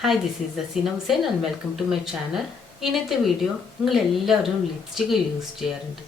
Hi this is Daseena Hussain and welcome to my channel. ഇന്നത്തെ video നിങ്ങളെല്ലാവരും lipstick use ചെയ്യാറുണ്ട്.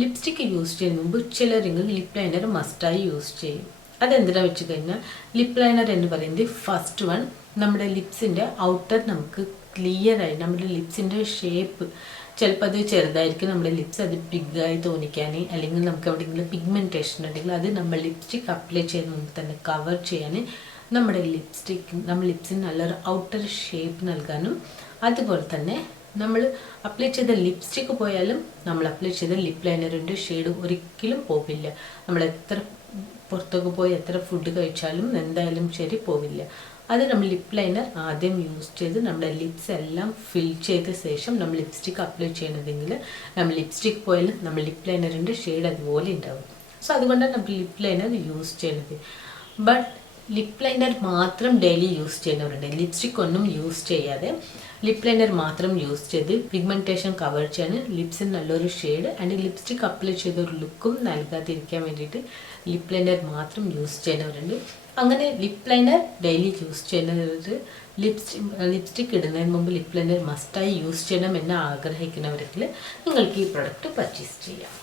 Lipstick use ചെയ്യുന്ന മുമ്പ് ചിലരെങ്കിലും ലിപ് ലൈനർ മസ്റ്റായി യൂസ് ചെയ്യും. അതെന്തിനാണെന്ന് വെച്ച് കഴിഞ്ഞാൽ ലിപ് ലൈനർ എന്ന് പറയുന്നത് ഫസ്റ്റ് വൺ നമ്മുടെ ലിപ്സിൻ്റെ ഔട്ടർ നമുക്ക് ക്ലിയറായി നമ്മുടെ ലിപ്സിൻ്റെ ഷേപ്പ് ചിലപ്പോൾ അത് ചെറുതായിരിക്കും, നമ്മുടെ ലിപ്സ് അത് ബിഗായി തോന്നിക്കാൻ, അല്ലെങ്കിൽ നമുക്ക് എവിടെയെങ്കിലും പിഗ്മെൻറ്റേഷൻ ഉണ്ടെങ്കിൽ അത് നമ്മൾ ലിപ്സ്റ്റിക്ക് അപ്ലൈ ചെയ്യുന്ന മുമ്പ് തന്നെ കവർ ചെയ്യാൻ നമ്മുടെ ലിപ്സിന് നല്ലൊരു ഔട്ടർ ഷേപ്പ് നൽകാനും, അതുപോലെ തന്നെ നമ്മൾ അപ്ലൈ ചെയ്ത ലിപ്സ്റ്റിക്ക് പോയാലും നമ്മൾ അപ്ലൈ ചെയ്ത ലിപ് ലൈനറിൻ്റെ ഷെയ്ഡ് ഒരിക്കലും പോവില്ല. നമ്മൾ എത്ര പുറത്തൊക്കെ പോയി എത്ര ഫുഡ് കഴിച്ചാലും എന്തായാലും ശരി പോവില്ല. അത് നമ്മൾ ലിപ് ലൈനർ ആദ്യം യൂസ് ചെയ്ത് നമ്മുടെ ലിപ്സ് എല്ലാം ഫിൽ ചെയ്ത ശേഷം നമ്മൾ ലിപ്സ്റ്റിക്ക് അപ്ലൈ ചെയ്യണതെങ്കിൽ നമ്മൾ ലിപ്സ്റ്റിക്ക് പോയാലും നമ്മൾ ലിപ് ലൈനറിൻ്റെ ഷെയ്ഡ് അതുപോലെ ഉണ്ടാവും. സോ അതുകൊണ്ടാണ് നമ്മൾ ലിപ് ലൈനർ യൂസ് ചെയ്യുന്നത്. ബട്ട് ലിപ് ലൈനർ മാത്രം ഡെയിലി യൂസ് ചെയ്യുന്നവരുണ്ട്. ലിപ്സ്റ്റിക് ഒന്നും യൂസ് ചെയ്യാതെ ലിപ് ലൈനർ മാത്രം യൂസ് ചെയ്ത് പിഗ്മെൻറ്റേഷൻ കവർ ചെയ്യാൻ, ലിപ്സിന് നല്ലൊരു ഷെയ്ഡ് ആൻഡ് ലിപ്സ്റ്റിക് അപ്ലൈ ചെയ്ത ഒരു ലുക്കും നൽകാതിരിക്കാൻ വേണ്ടിയിട്ട് ലിപ് ലൈനർ മാത്രം യൂസ് ചെയ്യുന്നവരുണ്ട്. അങ്ങനെ ലിപ് ലൈനർ ഡെയിലി യൂസ് ചെയ്യുന്നവർ ലിപ്സ്റ്റിക് ഇടുന്നതിന് മുമ്പ് ലിപ് ലൈനർ മസ്റ്റായി യൂസ് ചെയ്യണമെന്ന് ആഗ്രഹിക്കുന്നവർക്ക് നിങ്ങൾക്ക് ഈ പ്രൊഡക്റ്റ് പർച്ചേസ് ചെയ്യാം.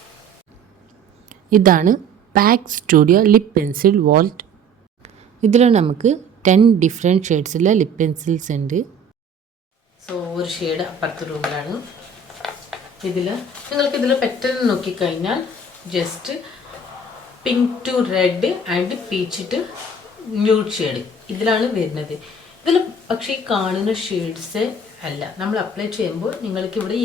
ഇതാണ് PAC studio lip pencil vault. ഇതിൽ നമുക്ക് 10 ഡിഫറെൻറ്റ് ഷെയ്ഡ്സിലെ ലിപ് പെൻസിൽസ് ഉണ്ട്. സോ ഒരു ഷെയ്ഡ് അപ്പുറത്തെ റൂമിലാണ്. നിങ്ങൾക്കിതിൽ പെട്ടെന്ന് നോക്കിക്കഴിഞ്ഞാൽ just pink to red and peach to nude shade ഇതിലാണ് വരുന്നത്. ഇതിൽ പക്ഷേ ഈ കാണുന്ന ഷെയ്ഡ്സ് അല്ല, നമ്മൾ അപ്ലൈ ചെയ്യുമ്പോൾ നിങ്ങൾക്ക് ഇവിടെ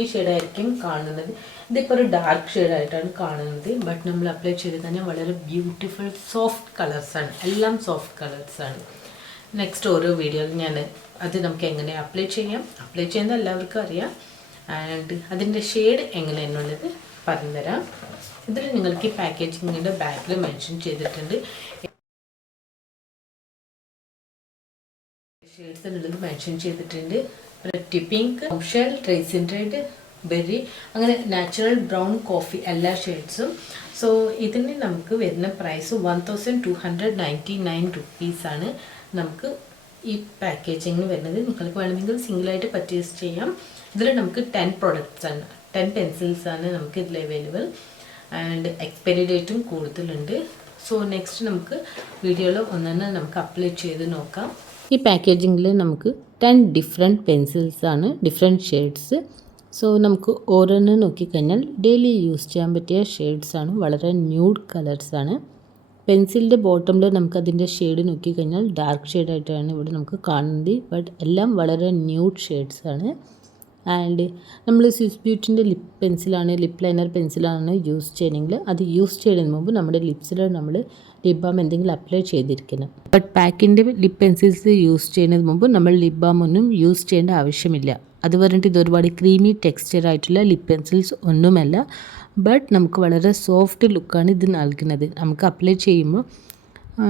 ഈ ഷെയ്ഡായിരിക്കും കാണുന്നത്. ഇതിപ്പോൾ ഒരു ഡാർക്ക് ഷെയ്ഡായിട്ടാണ് കാണുന്നത്. ബട്ട് നമ്മൾ അപ്ലൈ ചെയ്ത് തന്നെ വളരെ ബ്യൂട്ടിഫുൾ സോഫ്റ്റ് കളേഴ്സാണ്, എല്ലാം സോഫ്റ്റ് കളേഴ്സാണ്. നെക്സ്റ്റ് ഓരോ വീഡിയോയിൽ ഞാൻ അത് നമുക്ക് എങ്ങനെ അപ്ലൈ ചെയ്യുന്നത് എല്ലാവർക്കും അറിയാം. ആൻഡ് അതിൻ്റെ ഷെയ്ഡ് എങ്ങനെയെന്നുള്ളത് പറഞ്ഞുതരാം. ഇതിൽ നിങ്ങൾക്ക് ഈ പാക്കേജിങ്ങിൻ്റെ ബാക്കിൽ മെൻഷൻ ചെയ്തിട്ടുണ്ട്. ഷെയ്ഡ്സ് എന്നുള്ളത് മെൻഷൻ ചെയ്തിട്ടുണ്ട്. റെഡ് പിങ്ക്, ഷെൽ, ട്രേസിൻ റെഡ്, ബെറി, അങ്ങനെ നാച്ചുറൽ ബ്രൗൺ, കോഫി എല്ലാ ഷെയ്ഡ്സും. സോ ഇതിന് നമുക്ക് വരുന്ന പ്രൈസ് 1299 റുപ്പീസാണ് നമുക്ക് ഈ പാക്കേജിങ് വരുന്നത്. നിങ്ങൾക്ക് വേണമെങ്കിൽ സിംഗിളായിട്ട് പർച്ചേസ് ചെയ്യാം. ഇതിൽ നമുക്ക് 10 പ്രോഡക്റ്റ്സ് ആണ്, 10 പെൻസിൽസ് ആണ് നമുക്ക് ഇതിൽ അവൈലബിൾ. ആൻഡ് എക്സ്പയറി ഡേറ്റും കൂടുതലുണ്ട്. സോ നെക്സ്റ്റ് നമുക്ക് വീഡിയോയിൽ ഒന്നെണ്ണം നമുക്ക് അപ്ലൈ ചെയ്ത് നോക്കാം. ഈ പാക്കേജിങ്ങിൽ നമുക്ക് 10 ഡിഫറെൻറ്റ് പെൻസിൽസ് ആണ്, ഡിഫറെൻറ്റ് ഷെയ്ഡ്സ്. സോ നമുക്ക് ഓരോന്ന് നോക്കിക്കഴിഞ്ഞാൽ ഡെയിലി യൂസ് ചെയ്യാൻ പറ്റിയ ഷെയ്ഡ്സാണ്, വളരെ ന്യൂഡ് കളേഴ്സാണ്. പെൻസിലിൻ്റെ ബോട്ടമിൽ നമുക്ക് അതിൻ്റെ ഷെയ്ഡ് നോക്കിക്കഴിഞ്ഞാൽ ഡാർക്ക് ഷെയ്ഡായിട്ടാണ് ഇവിടെ നമുക്ക് കാണുന്നത്. ബട്ട് എല്ലാം വളരെ ന്യൂഡ് ഷെയ്ഡ്സാണ്. ആൻഡ് നമ്മൾ സ്വിസ് ബ്യൂട്ടിൻ്റെ ലിപ് ലൈനർ പെൻസിലാണ് യൂസ് ചെയ്യണമെങ്കിൽ അത് യൂസ് ചെയ്യുന്നതിന് മുമ്പ് നമ്മുടെ ലിപ്സിൽ നമ്മൾ ലിപ് ബാം എന്തെങ്കിലും അപ്ലൈ ചെയ്തിരിക്കണം. ബട്ട് പാക്കിൻ്റെ ലിപ് പെൻസിൽസ് യൂസ് ചെയ്യുന്നതിന് മുമ്പ് നമ്മൾ ലിപ് ബാം ഒന്നും യൂസ് ചെയ്യേണ്ട ആവശ്യമില്ല. അത് പറഞ്ഞിട്ട് ഇത് ഒരുപാട് ക്രീമി ടെക്സ്ചർ ആയിട്ടുള്ള ലിപ് പെൻസിൽസ് ഒന്നുമല്ല. ബട്ട് നമുക്ക് വളരെ സോഫ്റ്റ് ലുക്കാണ് ഇത് നൽകുന്നത്. നമുക്ക് അപ്ലൈ ചെയ്യുമ്പോൾ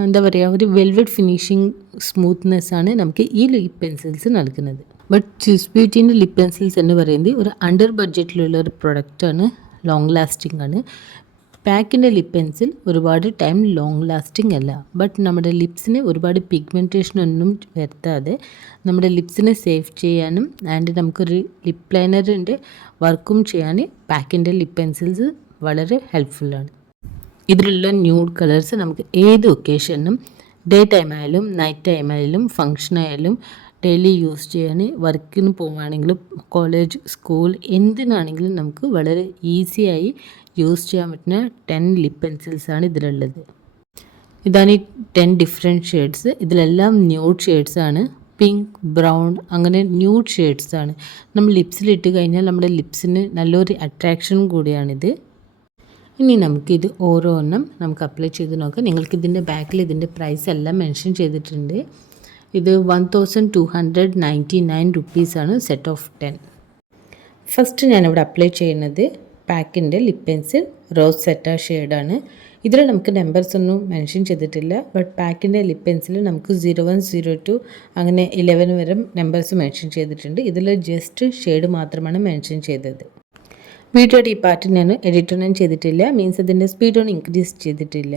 എന്താ പറയുക, ഒരു വെൽവെറ്റ് ഫിനിഷിങ് സ്മൂത്ത്നെസ്സാണ് നമുക്ക് ഈ ലിപ് പെൻസിൽസ് നൽകുന്നത്. ബട്ട് സ്വിസ് ബ്യൂട്ടീൻ്റെ ലിപ് പെൻസിൽസ് എന്ന് പറയുന്നത് ഒരു അണ്ടർ ബഡ്ജറ്റിലുള്ള ഒരു പ്രൊഡക്റ്റാണ്, ലോങ് ലാസ്റ്റിംഗ് ആണ്. പാക്കിൻ്റെ ലിപ് പെൻസിൽ ഒരുപാട് ടൈം ലോങ് ലാസ്റ്റിംഗ് അല്ല. ബട്ട് നമ്മുടെ ലിപ്സിന് ഒരുപാട് പിഗ്മെൻറ്റേഷൻ ഒന്നും വരുത്താതെ നമ്മുടെ ലിപ്സിനെ സേവ് ചെയ്യാനും ആൻഡ് നമുക്കൊരു ലിപ് ലൈനറിൻ്റെ വർക്കും ചെയ്യാൻ പാക്കിൻ്റെ ലിപ് പെൻസിൽസ് വളരെ ഹെൽപ്ഫുള്ളാണ്. ഇതിലുള്ള ന്യൂഡ് കളേഴ്സ് നമുക്ക് ഏത് ഒക്കേഷനും, ഡേ ടൈം ആയാലും നൈറ്റ് ടൈം ആയാലും ഫങ്ഷൻ ആയാലും ഡെയിലി യൂസ് ചെയ്യാൻ, വർക്കിന് പോവുകയാണെങ്കിലും കോളേജ്, സ്കൂൾ എന്തിനാണെങ്കിലും നമുക്ക് വളരെ ഈസിയായി യൂസ് ചെയ്യാൻ പറ്റുന്ന 10 ലിപ് പെൻസിൽസാണ് ഇതിലുള്ളത്. ഇതാണ് ഈ 10 ഡിഫറെൻറ്റ് ഷെയ്ഡ്സ്. ഇതിലെല്ലാം ന്യൂഡ് ഷെയ്ഡ്സാണ്, പിങ്ക്, ബ്രൗൺ, അങ്ങനെ ന്യൂഡ് ഷെയ്ഡ്സാണ്. നമ്മൾ ലിപ്സിലിട്ട് കഴിഞ്ഞാൽ നമ്മുടെ ലിപ്സിന് നല്ലൊരു അട്രാക്ഷനും കൂടിയാണിത്. ഇനി നമുക്കിത് ഓരോന്നും നമുക്ക് അപ്ലൈ ചെയ്ത് നോക്കാം. നിങ്ങൾക്കിതിൻ്റെ ബാക്കിൽ ഇതിൻ്റെ പ്രൈസ് എല്ലാം മെൻഷൻ ചെയ്തിട്ടുണ്ട്. ഇത് 1299 റുപ്പീസാണ് സെറ്റ് ഓഫ് 10. ഫസ്റ്റ് ഞാനിവിടെ അപ്ലൈ ചെയ്യുന്നത് പാക്കിൻ്റെ ലിപ് പെൻസിൽ റോസ് സെറ്റ ഷെയ്ഡാണ്. ഇതിൽ നമുക്ക് നമ്പേഴ്സ് ഒന്നും മെൻഷൻ ചെയ്തിട്ടില്ല. ബട്ട് പാക്കിൻ്റെ ലിപ് പെൻസിൽ നമുക്ക് 01, 02 അങ്ങനെ 11 വരെ നമ്പേഴ്സ് മെൻഷൻ ചെയ്തിട്ടുണ്ട്. ഇതിൽ ജസ്റ്റ് ഷെയ്ഡ് മാത്രമാണ് മെൻഷൻ ചെയ്തത്. വീഡിയോയുടെ ഈ പാർട്ട് ഞാൻ എഡിറ്റൊന്നും ചെയ്തിട്ടില്ല, മീൻസ് അതിൻ്റെ സ്പീഡൊന്നും ഇൻക്രീസ് ചെയ്തിട്ടില്ല.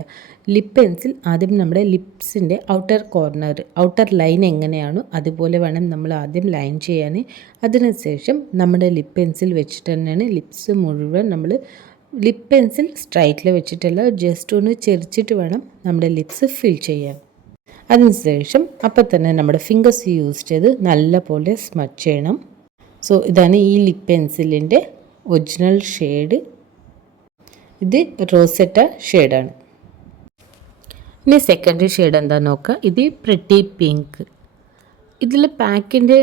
ലിപ്പ് പെൻസിൽ ആദ്യം നമ്മുടെ ലിപ്സിൻ്റെ ഔട്ടർ കോർണർ, ഔട്ടർ ലൈൻ എങ്ങനെയാണോ അതുപോലെ വേണം നമ്മൾ ആദ്യം ലൈൻ ചെയ്യാൻ. അതിനുശേഷം നമ്മുടെ ലിപ്പ് പെൻസിൽ വെച്ചിട്ട് തന്നെയാണ് ലിപ്സ് മുഴുവൻ നമ്മൾ ലിപ്പ് പെൻസിൽ സ്ട്രൈറ്റിൽ വെച്ചിട്ടല്ല, ജസ്റ്റ് ഒന്ന് ചെരിച്ചിട്ട് വേണം നമ്മുടെ ലിപ്സ് ഫിൽ ചെയ്യാൻ. അതിനുശേഷം അപ്പം തന്നെ നമ്മുടെ ഫിംഗേഴ്സ് യൂസ് ചെയ്ത് നല്ല പോലെ സ്മച്ച് ചെയ്യണം. സോ ഇതാണ് ഈ ലിപ്പ് പെൻസിലിൻ്റെ ഒറിജിനൽ ഷെയ്ഡ്. ഇത് റോസെറ്റ ഷെയ്ഡാണ്. ഇനി സെക്കൻഡ് ഷെയ്ഡ് എന്താ നോക്കുക. ഇത് പ്രിട്ടി പിങ്ക്. ഇതിൽ പാക്കിൻ്റെ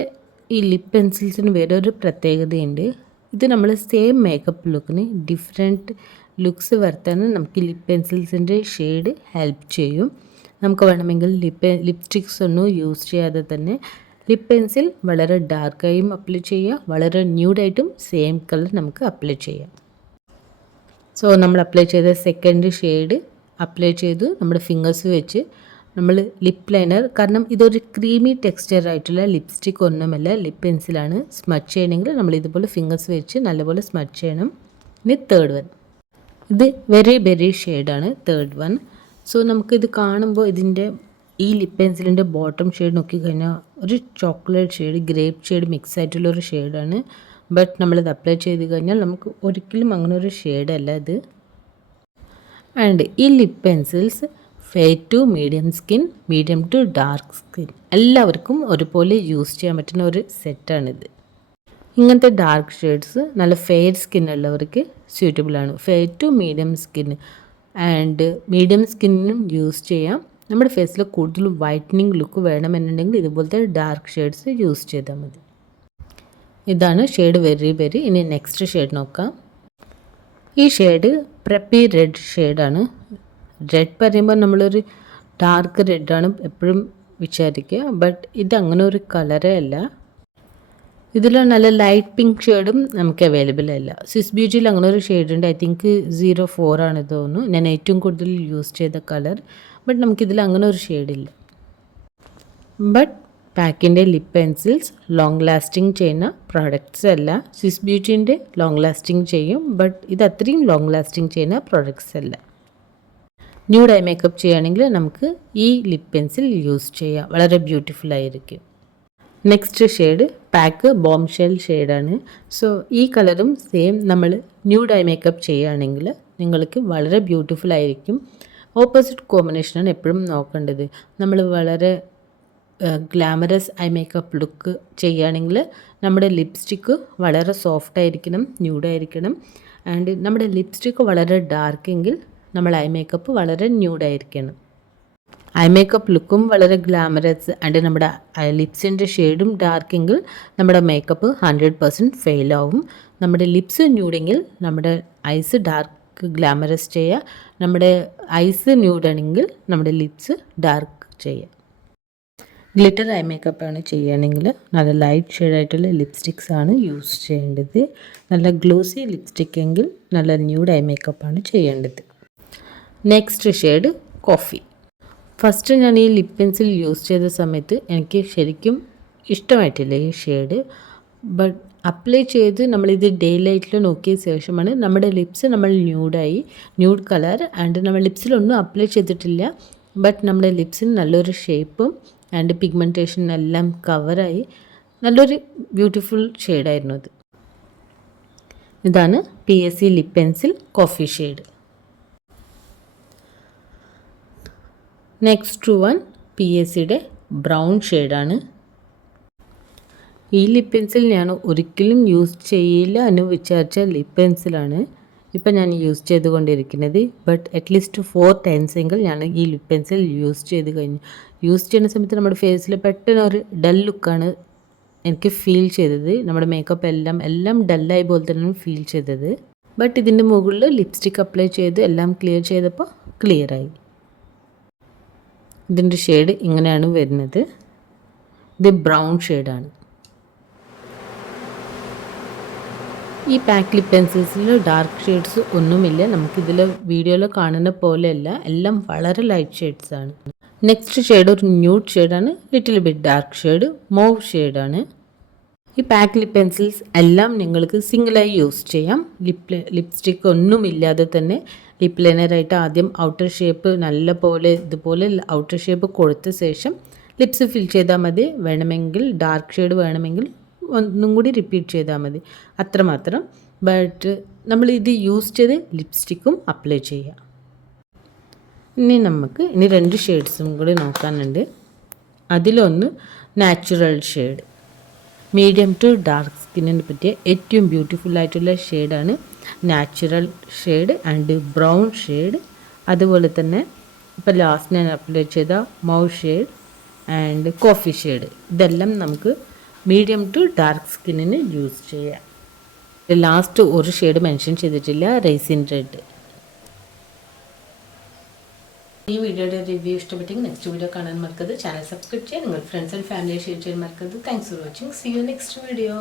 ഈ ലിപ്പ് പെൻസിൽസിന് വേറൊരു പ്രത്യേകതയുണ്ട്. ഇത് നമ്മൾ സെയിം മേക്കപ്പ് ലുക്കിന് ഡിഫറെൻറ്റ് ലുക്സ് വരുത്താൻ നമുക്ക് ലിപ്പ് പെൻസിൽസിൻ്റെ ഷെയ്ഡ് ഹെൽപ്പ് ചെയ്യും. നമുക്ക് വേണമെങ്കിൽ ലിപ്സ്റ്റിക്സ് ഒന്നും യൂസ് ചെയ്യാതെ തന്നെ ലിപ്പ് പെൻസിൽ വളരെ ഡാർക്കായും അപ്ലൈ ചെയ്യുക, വളരെ ന്യൂഡായിട്ടും സെയിം കളർ നമുക്ക് അപ്ലൈ ചെയ്യാം. സോ നമ്മൾ അപ്ലൈ ചെയ്ത സെക്കൻഡ് ഷെയ്ഡ് അപ്ലൈ ചെയ്തു നമ്മുടെ ഫിംഗേഴ്സ് വെച്ച് നമ്മൾ ലിപ്പ് ലൈനർ, കാരണം ഇതൊരു ക്രീമി ടെക്സ്ചർ ആയിട്ടുള്ള ലിപ്സ്റ്റിക് ഒന്നുമല്ല, ലിപ്പ് പെൻസിലാണ്. സ്മച്ച് ചെയ്യണമെങ്കിൽ നമ്മൾ ഇതുപോലെ ഫിംഗേഴ്സ് വെച്ച് നല്ലപോലെ സ്മച്ച് ചെയ്യണം. ഇനി തേർഡ് വൺ, ഇത് വെരി ബെറി ഷെയ്ഡാണ് തേർഡ് വൺ. സോ നമുക്കിത് കാണുമ്പോൾ ഇതിൻ്റെ ഈ ലിപ്പ് പെൻസിലിൻ്റെ ബോട്ടം ഷെയ്ഡ് നോക്കിക്കഴിഞ്ഞാൽ ഒരു chocolate shade, grape shade mix ആയിട്ടുള്ളൊരു ഷെയ്ഡാണ്. ബട്ട് നമ്മളിത് അപ്ലൈ ചെയ്ത് കഴിഞ്ഞാൽ നമുക്ക് ഒരിക്കലും അങ്ങനെ ഒരു ഷെയ്ഡല്ല ഇത്. ആൻഡ് ഈ lip pencils fair to medium skin, medium to dark skin എല്ലാവർക്കും ഒരുപോലെ യൂസ് ചെയ്യാൻ പറ്റുന്ന ഒരു സെറ്റാണിത്. ഇങ്ങനത്തെ ഡാർക്ക് ഷെയ്ഡ്സ് നല്ല ഫെയർ സ്കിൻ ഉള്ളവർക്ക് സ്യൂട്ടബിളാണ്. Fair to medium skin and medium സ്കിന്നിനും യൂസ് ചെയ്യാം. നമ്മുടെ ഫേസിൽ കൂടുതൽ വൈറ്റനിങ് ലുക്ക് വേണമെന്നുണ്ടെങ്കിൽ ഇതുപോലത്തെ ഡാർക്ക് ഷെയ്ഡ്സ് യൂസ് ചെയ്താൽ മതി. ഇതാണ് ഷെയ്ഡ് വെരി ബെറി. ഇനി നെക്സ്റ്റ് ഷെയ്ഡ് നോക്കാം. ഈ ഷെയ്ഡ് പ്രപ്പി റെഡ് ഷെയ്ഡാണ്. റെഡ് പറയുമ്പോൾ നമ്മളൊരു ഡാർക്ക് റെഡാണ് എപ്പോഴും വിചാരിക്കുക, ബട്ട് ഇത് അങ്ങനെ ഒരു കളറേ അല്ല. ഇതിൽ നല്ല ലൈറ്റ് പിങ്ക് ഷെയ്ഡും നമുക്ക് അവൈലബിൾ അല്ല. സ്വിസ് ബ്യൂട്ടിയിൽ അങ്ങനെ ഒരു ഷെയ്ഡ് ഉണ്ട്, ഐ തിങ്ക് 04 ആണ് തോന്നുന്നു, ഞാൻ ഏറ്റവും കൂടുതൽ യൂസ് ചെയ്ത കളർ. ബട്ട് നമുക്കിതിൽ അങ്ങനെ ഒരു ഷെയ്ഡില്ല. ബട്ട് പാക്കിൻ്റെ ലിപ്പ് പെൻസിൽസ് ലോങ് ലാസ്റ്റിംഗ് ചെയ്യുന്ന പ്രോഡക്റ്റ്സ് അല്ല. സ്വിസ് ബ്യൂട്ടീൻ്റെ ലോങ് ലാസ്റ്റിംഗ് ചെയ്യും, ബട്ട് ഇത് അത്രയും ലോങ് ലാസ്റ്റിംഗ് ചെയ്യുന്ന പ്രോഡക്റ്റ്സ് അല്ല. ന്യൂഡ് ഐ മേക്കപ്പ് ചെയ്യുകയാണെങ്കിൽ നമുക്ക് ഈ ലിപ്പ് പെൻസിൽ യൂസ് ചെയ്യാം, വളരെ ബ്യൂട്ടിഫുൾ ആയിരിക്കും. നെക്സ്റ്റ് ഷെയ്ഡ് പാക്ക് ബോം ഷെൽ ഷെയ്ഡാണ്. സോ ഈ കളറും സെയിം നമ്മൾ ന്യൂഡ് ഐ മേക്കപ്പ് ചെയ്യുകയാണെങ്കിൽ നിങ്ങൾക്ക് വളരെ ബ്യൂട്ടിഫുൾ ആയിരിക്കും. ഓപ്പോസിറ്റ് കോമ്പിനേഷനാണ് എപ്പോഴും നോക്കേണ്ടത്. നമ്മൾ വളരെ ഗ്ലാമറസ് ഐ മേക്കപ്പ് ലുക്ക് ചെയ്യുകയാണെങ്കിൽ നമ്മുടെ ലിപ്സ്റ്റിക്ക് വളരെ സോഫ്റ്റ് ആയിരിക്കണം, ന്യൂഡായിരിക്കണം. ആൻഡ് നമ്മുടെ ലിപ്സ്റ്റിക്ക് വളരെ ഡാർക്കെങ്കിൽ നമ്മൾ ഐ മേക്കപ്പ് വളരെ ന്യൂഡായിരിക്കണം. ഐ മേക്കപ്പ് ലുക്കും വളരെ ഗ്ലാമറസ് ആൻഡ് നമ്മുടെ ലിപ്സിൻ്റെ ഷെയ്ഡും ഡാർക്കെങ്കിൽ നമ്മുടെ മേക്കപ്പ് 100% ഫെയിലാവും. നമ്മുടെ ലിപ്സ് ന്യൂഡെങ്കിൽ നമ്മുടെ ഐസ് ഡാർക്ക് ഗ്ലാമറസ് ചെയ്യുക, നമ്മുടെ ഐസ് ന്യൂഡാണെങ്കിൽ നമ്മുടെ ലിപ്സ് ഡാർക്ക് ചെയ്യുക. ഗ്ലിറ്റർ ഐ മേക്കപ്പാണ് ചെയ്യുകയാണെങ്കിൽ നല്ല ലൈറ്റ് ഷെയ്ഡായിട്ടുള്ള ലിപ്സ്റ്റിക്സ് ആണ് യൂസ് ചെയ്യേണ്ടത്. നല്ല ഗ്ലോസി ലിപ്സ്റ്റിക് എങ്കിൽ നല്ല ന്യൂഡ് ഐ മേക്കപ്പാണ് ചെയ്യേണ്ടത്. Next shade coffee. ഫസ്റ്റ് ഞാൻ ഈ ലിപ്പ് പെൻസിൽ യൂസ് ചെയ്ത സമയത്ത് എനിക്ക് ശരിക്കും ഇഷ്ടമായിട്ടില്ല ഈ ഷെയ്ഡ്. ബട്ട് അപ്ലൈ ചെയ്ത് നമ്മളിത് ഡേ ലൈറ്റിൽ നോക്കിയ ശേഷമാണ് നമ്മുടെ ലിപ്സ് നമ്മൾ ന്യൂഡ് കളർ ആൻഡ് നമ്മൾ ലിപ്സിലൊന്നും അപ്ലൈ ചെയ്തിട്ടില്ല, ബട്ട് നമ്മുടെ ലിപ്സിന് നല്ലൊരു ഷേപ്പും ആൻഡ് പിഗ്മെൻറ്റേഷൻ എല്ലാം കവറായി നല്ലൊരു ബ്യൂട്ടിഫുൾ ഷെയ്ഡായിരുന്നു അത്. ഇതാണ് PSC lip pencil coffee shade. Next one PSCയുടെ ബ്രൗൺ ഷെയ്ഡാണ്. ഈ ലിപ്പ് പെൻസിൽ ഞാൻ ഒരിക്കലും യൂസ് ചെയ്യില്ല എന്ന് വിചാരിച്ച ലിപ്പ് പെൻസിലാണ് ഇപ്പം ഞാൻ യൂസ് ചെയ്തുകൊണ്ടിരിക്കുന്നത്. ബട്ട് അറ്റ്ലീസ്റ്റ് 4 ടൈംസ് എങ്കിൽ ഞാൻ ഈ ലിപ്പ് പെൻസിൽ യൂസ് ചെയ്ത് കഴിഞ്ഞു. യൂസ് ചെയ്യുന്ന സമയത്ത് നമ്മുടെ ഫേസിൽ പെട്ടെന്ന് ഒരു ഡൽ ലുക്കാണ് എനിക്ക് ഫീൽ ചെയ്തത്. നമ്മുടെ മേക്കപ്പ് എല്ലാം ഡല്ലായി പോലെ തന്നെയാണ് ഫീൽ ചെയ്തത്. ബട്ട് ഇതിൻ്റെ മുകളിൽ ലിപ്സ്റ്റിക് അപ്ലൈ ചെയ്ത് എല്ലാം ക്ലിയർ ചെയ്തപ്പോൾ ക്ലിയറായി. ഇതിൻ്റെ ഷെയ്ഡ് ഇങ്ങനെയാണ് വരുന്നത്. ഇത് ബ്രൗൺ ഷെയ്ഡാണ്. ഈ പാക്ക് ലിപ്പ് പെൻസിൽസിൽ ഡാർക്ക് ഷെയ്ഡ്സ് ഒന്നുമില്ല, നമുക്കിതിൽ വീഡിയോയിൽ കാണുന്ന പോലെയല്ല, എല്ലാം വളരെ ലൈറ്റ് ഷെയ്ഡ്സ് ആണ്. നെക്സ്റ്റ് ഷെയ്ഡ് ഒരു ന്യൂഡ് ഷെയ്ഡാണ്, little bit dark shade mauve ഷെയ്ഡാണ്. ഈ പാക്ക് ലിപ് പെൻസിൽസ് എല്ലാം നിങ്ങൾക്ക് സിംഗിളായി യൂസ് ചെയ്യാം. ലിപ്സ്റ്റിക് ഒന്നുമില്ലാതെ തന്നെ ലിപ് ലൈനറായിട്ട് ആദ്യം ഔട്ടർ ഷേപ്പ് നല്ല പോലെ ഇതുപോലെ ഔട്ടർ ഷേപ്പ് കൊടുത്ത ശേഷം ലിപ്സ് ഫിൽ ചെയ്താൽ മതി. വേണമെങ്കിൽ ഡാർക്ക് ഷെയ്ഡ് വേണമെങ്കിൽ ഒന്നും കൂടി റിപ്പീറ്റ് ചെയ്താൽ മതി, അത്രമാത്രം. ബട്ട് നമ്മൾ ഇത് യൂസ് ചെയ്ത് ലിപ്സ്റ്റിക്കും അപ്ലൈ ചെയ്യാം. ഇനി നമുക്ക് 2 ഷെയ്ഡ്സും കൂടി നോക്കാനുണ്ട്. അതിലൊന്ന് natural shade, medium to dark സ്കിന്നിന് പറ്റിയ ഏറ്റവും ബ്യൂട്ടിഫുൾ ആയിട്ടുള്ള ഷെയ്ഡാണ് natural shade and brown shade. അതുപോലെ തന്നെ ഇപ്പോൾ ലാസ്റ്റ് ഞാൻ അപ്ലൈ ചെയ്ത mauve shade and coffee shade, ഇതെല്ലാം നമുക്ക് മീഡിയം ടു ഡാർക്ക് സ്കിന്നിന് യൂസ് ചെയ്യാം. ലാസ്റ്റ് ഒരു ഷെയ്ഡ് മെൻഷൻ ചെയ്തിട്ടില്ല, റൈസിൻ റെഡ്. ഈ വീഡിയോയുടെ റിവ്യൂ ഇഷ്ടപ്പെട്ടെങ്കിൽ നെക്സ്റ്റ് വീഡിയോ കാണാൻ മറക്കരുത്. ചാനൽ സബ്സ്ക്രൈബ് ചെയ്യാൻ നിങ്ങൾ ഫ്രണ്ട്സ് ആൻഡ് ഫാമിലി ഷെയർ ചെയ്യാൻ മറക്കരുത്. Thanks for watching. See you next video.